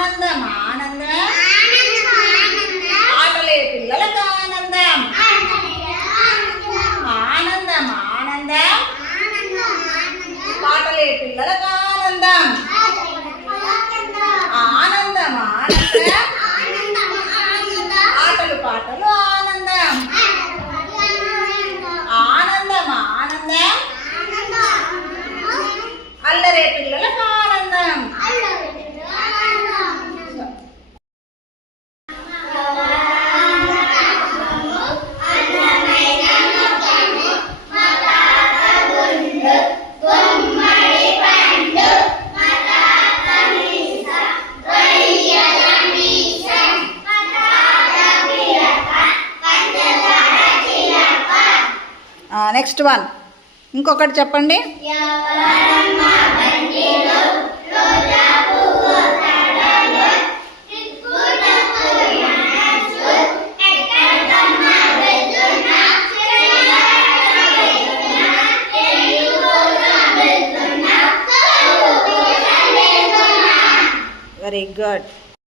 ఆనందం ఆనందం ఆటలే పిల్లలకు ఆనందం ఆనందం ఆనందం పాటలే పిల్లలకు ఆనందం ఆనందం ఆనందం ఆటలు పాటలు ఆనందం ఆనందం ఆనందం అల్లరే పిల్లలకు ఆనందం. నెక్స్ట్ వన్ ఇంకొకటి చెప్పండి. Very good.